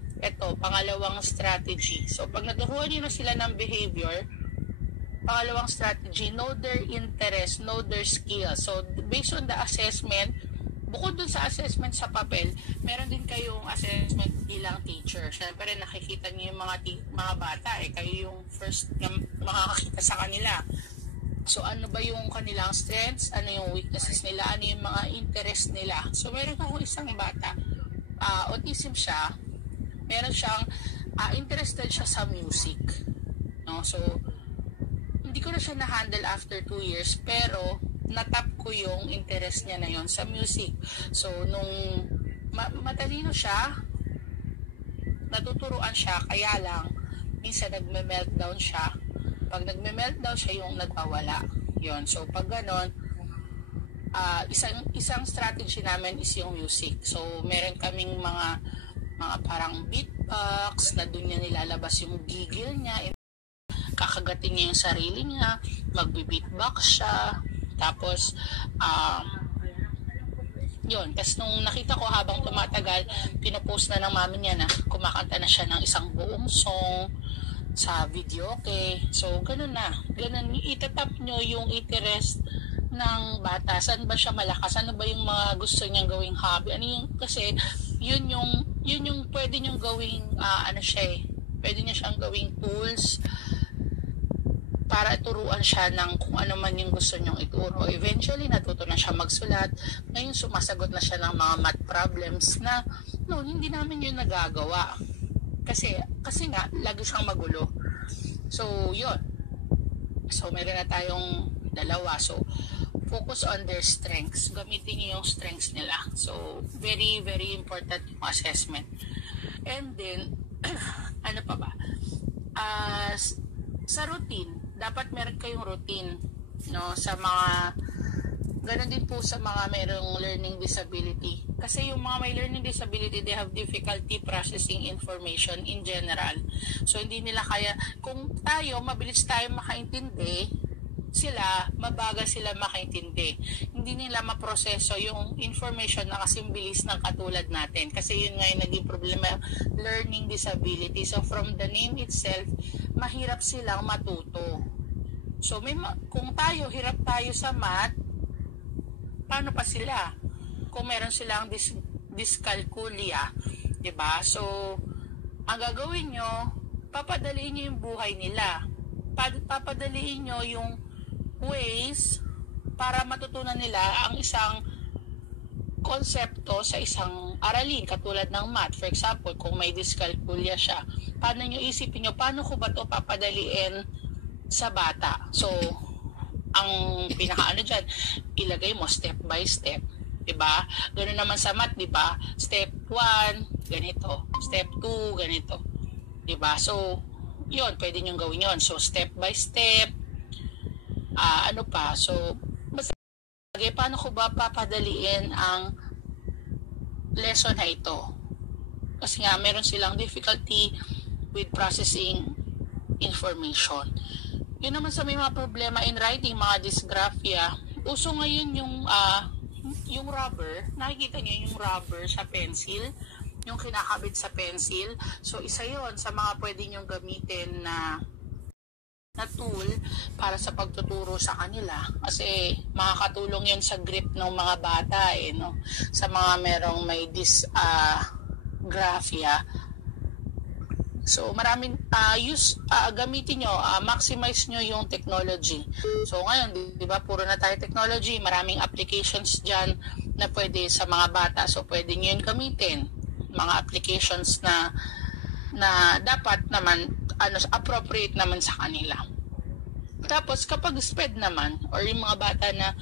pangalawang strategy. So, pag naturuan nyo na sila ng behavior, pangalawang strategy, know their interest, know their skills. So, based on the assessment, bukod dun sa assessment sa papel, meron din kayong assessment bilang teacher. Siyempre, nakikita niyo yung mga bata, kayo yung first na makakakita sa kanila. So, ano ba yung kanilang strengths? Ano yung weaknesses nila? Ano yung mga interest nila? So, meron akong isang bata, autism siya, meron siyang, interested siya sa music. No? So, hindi ko na siya na-handle after 2 years, pero natap ko yung interest niya na yon sa music. So, nung matalino siya, natuturuan siya, kaya lang, minsan nagme-meltdown siya. Pag nagme-meltdown siya, yung nagpawala. Yon. So, pag ganon, isang strategy namin is yung music. So, meron kaming mga parang beatbox na doon niya nilalabas yung gigil niya, kakagatin niya yung sarili niya, magbe-beatbox siya, tapos yun. Tapos nung nakita ko habang tumatagal, pinopost na ng mami niya na kumakanta na siya ng isang buong song sa video, okay? So, ganun na. Ganun, itatap nyo yung interest ng bata. Saan ba siya malakas? Ano ba yung mga gusto niyang gawing hobby? Ano yung, kasi, yun yung pwede niyong gawing, pwede niya siyang gawing tools para turuan siya ng kung ano man yung gusto niyong ituro. Eventually, natuto na siya magsulat. Ngayon, sumasagot na siya ng mga math problems na, hindi namin yun nagagawa. Kasi nga, lagi siyang magulo. So, yun. So, meron na tayong dalawa. So, focus on their strengths. Gamitin niyo yung strengths nila. So, very, very important yung assessment. And then, ano pa ba? Sa routine, dapat meron kayong routine, no, sa mga ganun din po sa mga merong learning disability. Kasi yung mga may learning disability, they have difficulty processing information in general. So, hindi nila kaya, kung tayo, mabilis tayo makaintindi, sila, mabagal sila makaintindi. Hindi nila maproseso yung information na kasing bilis ng katulad natin. Kasi yun nga yung naging problema, learning disability. So, from the name itself, mahirap silang matuto. So, kung tayo, hirap tayo sa math, paano pa sila? Kung meron silang dyscalculia, diba? So, ang gagawin nyo, papadaliin nyo yung buhay nila. Papadaliin nyo yung ways para matutunan nila ang isang konsepto sa isang aralin, katulad ng math. For example, kung may dyscalculia siya, paano nyo isipin nyo, paano ko ba ito papadaliin sa bata? So, ang pinakaano dyan, ilagay mo step by step. Diba? Ganoon naman sa math, diba? Step 1, ganito. Step 2, ganito. Diba? So, yun, pwede nyo gawin yun. So, step by step, ano pa? So, basta, paano ko ba papadaliin ang lesson na ito? Kasi nga, meron silang difficulty with processing information. Yun naman sa may mga problema in writing, mga dysgraphia. Uso ngayon yung yung rubber, nakikita niyo yung rubber sa pencil, yung kinakabit sa pencil. So, isa yon sa mga pwede niyong gamitin na tool para sa pagtuturo sa kanila. Kasi makakatulong yun sa grip ng mga bata, no? Sa mga merong may dysgraphia. So, maraming gamitin nyo, maximize nyo yung technology. So, ngayon, di ba, puro na tayo technology, maraming applications dyan na pwede sa mga bata. So, pwede nyo yun gamitin. Mga applications na dapat naman, appropriate naman sa kanila. Tapos, kapag SPED naman, or yung mga bata na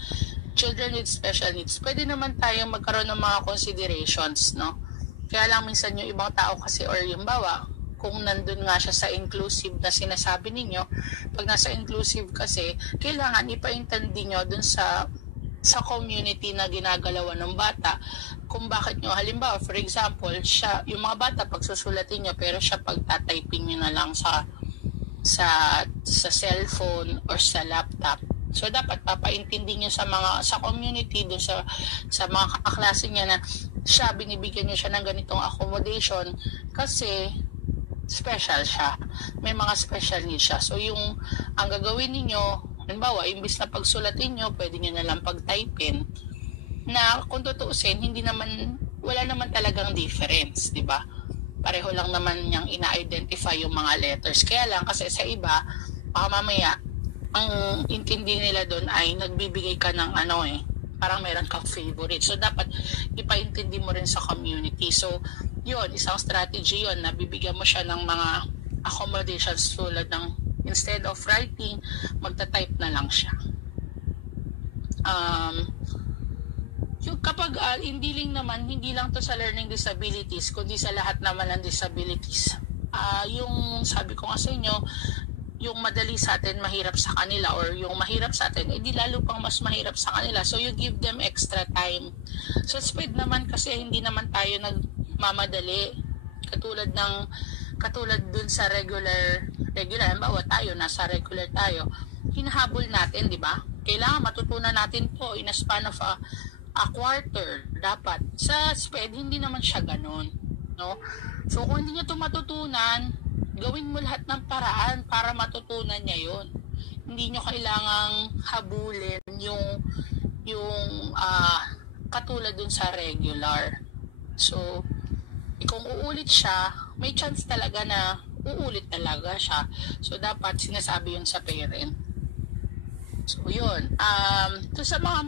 children with special needs, pwede naman tayong magkaroon ng mga considerations, no? Kaya lang minsan yung ibang tao kasi, or yung bawa, kung nandun nga siya sa inclusive na sinasabi ninyo, pag nasa inclusive kasi, kailangan ipaintindi nyo dun sa community na ginagalawan ng bata, kung bakit nyo, halimbawa, for example, siya, yung mga bata, pagsusulatin nyo, pero siya pagtatyping nyo na lang sa cellphone or sa laptop. So, dapat papaintindi nyo sa community, dun sa mga kaklase niya na siya, binibigyan nyo siya ng ganitong accommodation kasi special siya. May mga special needs siya. So, ang gagawin ninyo, halimbawa, imbis na pagsulatin nyo, pwede nyo na lang pag-type-in, na kung tutuusin, wala naman talagang difference, di ba? Pareho lang naman niyang ina-identify yung mga letters. Kaya lang, kasi sa iba, baka mamaya, ang intindi nila doon ay nagbibigay ka ng parang meron kang favorite. So, dapat ipaintindi mo rin sa community. So, yun, isang strategy yun, na bibigyan mo siya ng mga accommodations tulad ng instead of writing, magta-type na lang siya. Yung kapag hindi lang to sa learning disabilities, kundi sa lahat naman ng disabilities. Yung sabi ko nga sa inyo, yung madali sa atin, mahirap sa kanila, or yung mahirap sa atin, di lalo pang mas mahirap sa kanila. So, you give them extra time. So, SPED naman kasi hindi naman tayo nagmamadali. Katulad dun sa regular, halimbawa tayo, nasa regular tayo, hinahabol natin, di ba? Kailangan matutunan natin to in a span of a quarter, dapat. Sa SPED, hindi naman siya ganun, no? So, kung hindi nyo ito matutunan, gawin mo lahat ng paraan para matutunan niya yun. Hindi nyo kailangang habulin yung katulad dun sa regular. So, kung uulit siya, may chance talaga na uulit talaga siya. So, dapat sinasabi yun sa parent. So, yun. So, sa mga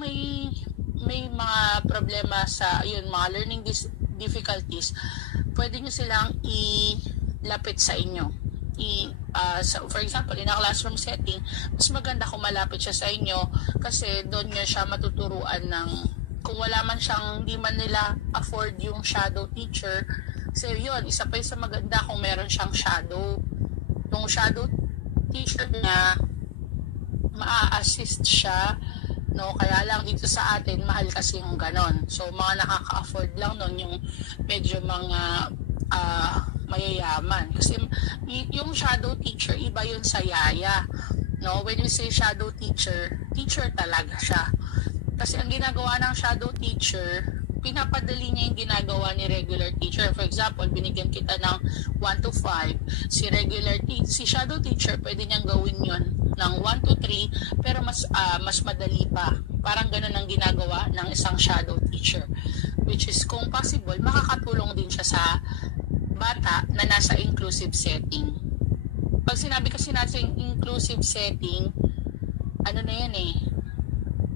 may mga problema sa, mga learning difficulties, pwede nyo silang ilapit sa inyo. For example, in a classroom setting, mas maganda kung malapit siya sa inyo kasi doon nyo siya matuturuan ng, kung wala man siyang, hindi man nila afford yung shadow teacher. So, yun, isa pa sa maganda kung meron siyang shadow. Yung shadow teacher na maa-assist siya, no? Kaya lang dito sa atin, mahal kasi yung ganon. So, mga nakaka-afford lang nun, yung medyo mga mayayaman. Kasi yung shadow teacher, iba yun sa yaya. No? When we say shadow teacher, teacher talaga siya. Kasi ang ginagawa ng shadow teacher, pinapadali niya yung ginagawa ni regular teacher. For example, binigyan kita ng 1 to 5. Si shadow teacher, pwede niyang gawin yun ng 1 to 3, pero mas madali pa. Parang ganun ang ginagawa ng isang shadow teacher. Which is, kung possible, makakatulong din siya sa bata na nasa inclusive setting. Pag sinabi kasi natin inclusive setting,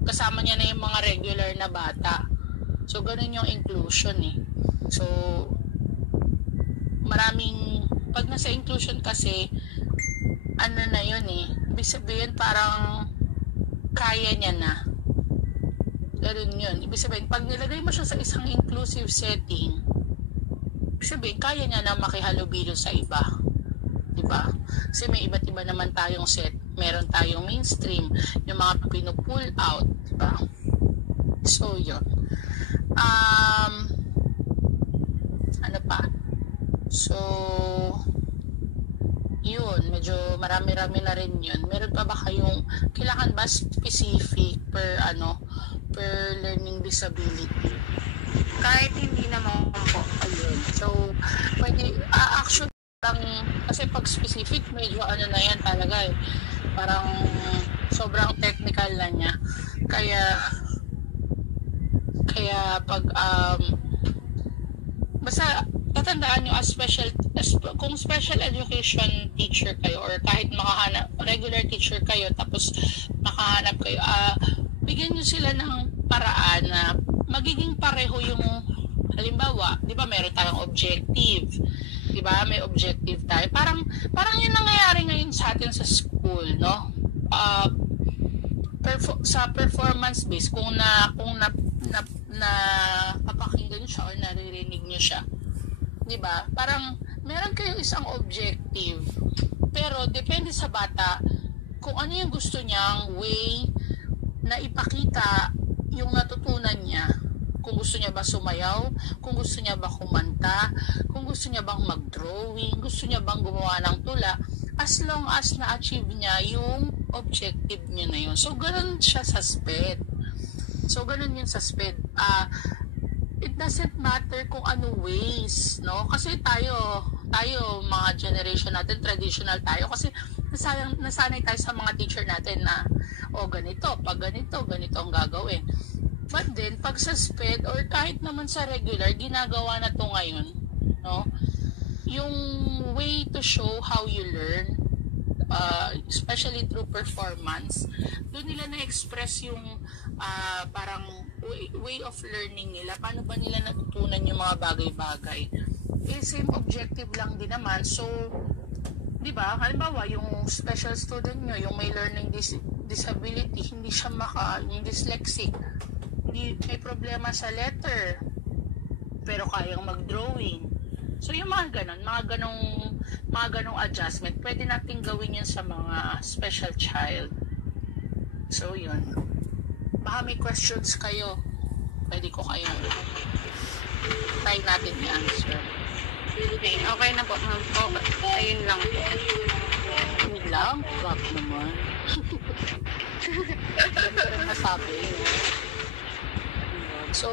kasama niya na yung mga regular na bata. So, ganun yung inclusion So, pag nasa inclusion kasi, ibig sabihin parang kaya niya na. Ganun yun. Ibig sabihin, pag nilagay mo siya sa isang inclusive setting, ibig sabihin, kaya niya na makihalubilo sa iba. Diba? Kasi may iba't iba naman tayong set. Meron tayong mainstream, yung mga pinupull out. Diba? So, yun. Ano pa? So, yun, medyo marami-rami na rin yun. Meron pa ba kailangan ba specific per learning disability? Kahit hindi naman po. Ayun. So, pwede, actually, lang, kasi pag specific, medyo ano na yan talaga eh. Parang sobrang technical na niya. Kaya pag, basta, tatandaan nyo, kung special education teacher kayo, or kahit regular teacher kayo, tapos makahanap kayo, bigyan nyo sila ng paraan na magiging pareho yung, halimbawa, di ba meron tayong objective, di ba, may objective tayo, parang yun nangyayari ngayon sa atin sa school, no? Sa performance base, kung napapakinggan siya or naririnig nyo siya, di ba, parang meron kayong isang objective, pero depende sa bata kung ano yung gusto niyang way na ipakita yung natutunan niya. Kung gusto niya ba sumayaw, kung gusto niya ba kumanta, kung gusto niya bang mag-drawing, gusto niya bang gumawa ng tula, as long as na-achieve niya yung objective niya na yun. So, ganun siya sa SPED. So, ganun yun sa SPED. It doesn't matter kung ano ways, no? Kasi tayo mga generation natin, traditional tayo. Kasi nasanay tayo sa mga teacher natin na, ganito ang gagawin. But then, pag sa SPED or kahit naman sa regular, ginagawa na to ngayon, no? Yung way to show how you learn, especially through performance, doon nila na-express yung parang way of learning nila. Paano ba nila natutunan yung mga bagay-bagay? Same objective lang din naman. So, di ba, halimbawa, yung special student nyo, yung may learning disability, hindi siya yung dyslexic, may problema sa letter, pero kayang mag-drawing. So, yung mga ganong adjustment, pwede natin gawin yun sa mga special child. So, yun. Baka may questions kayo, pwede ko kayong try natin i-answer. Okay na po, ma'am. Ayun lang po. Yun lang? Rock naman. Pero masabi. So,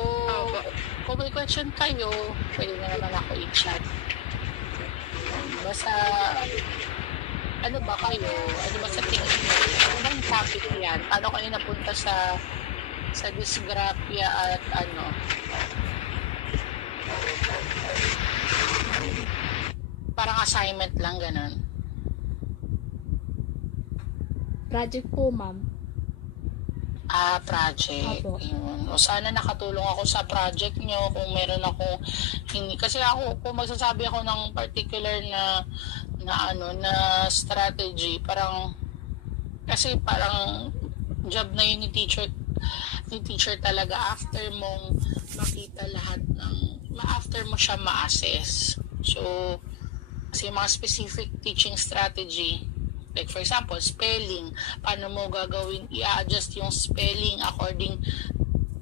kung may question kayo, pwede na naman ako i-chat. Basta, ano ba kayo? Ano ba sa tingin nyo? Ano bang topic yan? Paano kayo napunta sa dysgraphia at ano? Parang assignment lang, ganun. Project po, ma'am. Project. Apo. Yun. O sana nakatulong ako sa project nyo kung meron ako hindi. Kasi ako, kung magsasabi ako ng particular na strategy, kasi parang job na yun ni teacher talaga after mong makita lahat after mo siya ma-assess. So, kasi mga specific teaching strategy, like for example, spelling, paano mo gagawin, i-adjust yung spelling according,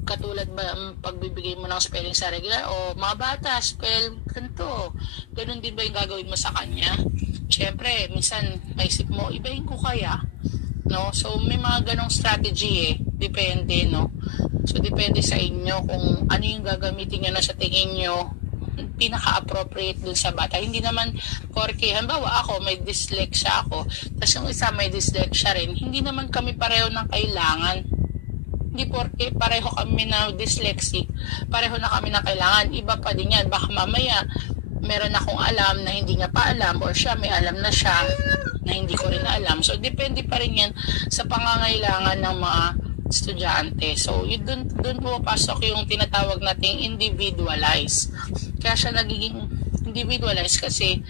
katulad ba pagbibigay mo ng spelling sa regular, o mga bata, spell ganito, ganun din ba yung gagawin mo sa kanya? Siyempre, minsan maisip mo, ibahin ko kaya, no? So, may mga ganong strategy depende, no? So, depende sa inyo kung ano yung gagamitin nyo na sa tingin nyo pinaka-appropriate dun sa bata. Hindi naman porke, halimbawa ako, may dyslexia ako, tapos yung isa may dyslexia rin, hindi naman kami pareho ng kailangan. Hindi porke pareho kami na dyslexic, pareho na kami ng kailangan. Iba pa din yan. Baka mamaya, meron akong alam na hindi niya pa alam, or siya may alam na siya na hindi ko rin alam. So, depende pa rin yan sa pangangailangan ng mga estudyante. So, doon pumapasok yung tinatawag nating individualize. Kaya siya nagiging individualize kasi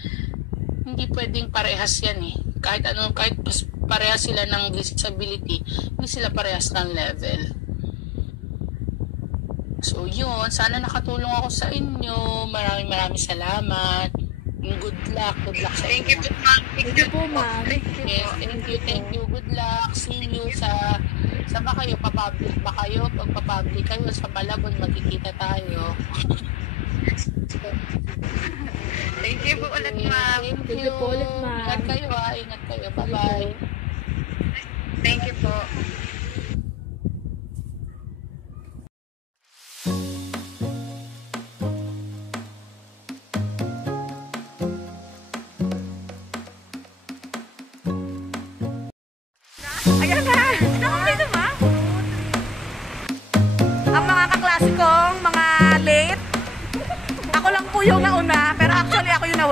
hindi pwedeng parehas yan kahit parehas sila ng disability, hindi sila parehas ng level. So, yun. Sana nakatulong ako sa inyo. Maraming salamat. Good luck sa inyo. Thank you po, ma'am. Yes, thank you. Good luck. See you sa ba kayo? Papublic ba kayo? Pag papublic kayo sa Malabon, magkikita tayo. Thank you po ulit, ma'am. Thank you po ulit, ma'am. Ingat kayo Ingat kayo. Bye-bye. Thank you po.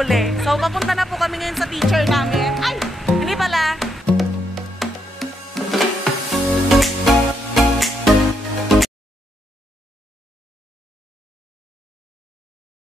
uli. So, papunta na po kami ngayon sa teacher namin. Ay!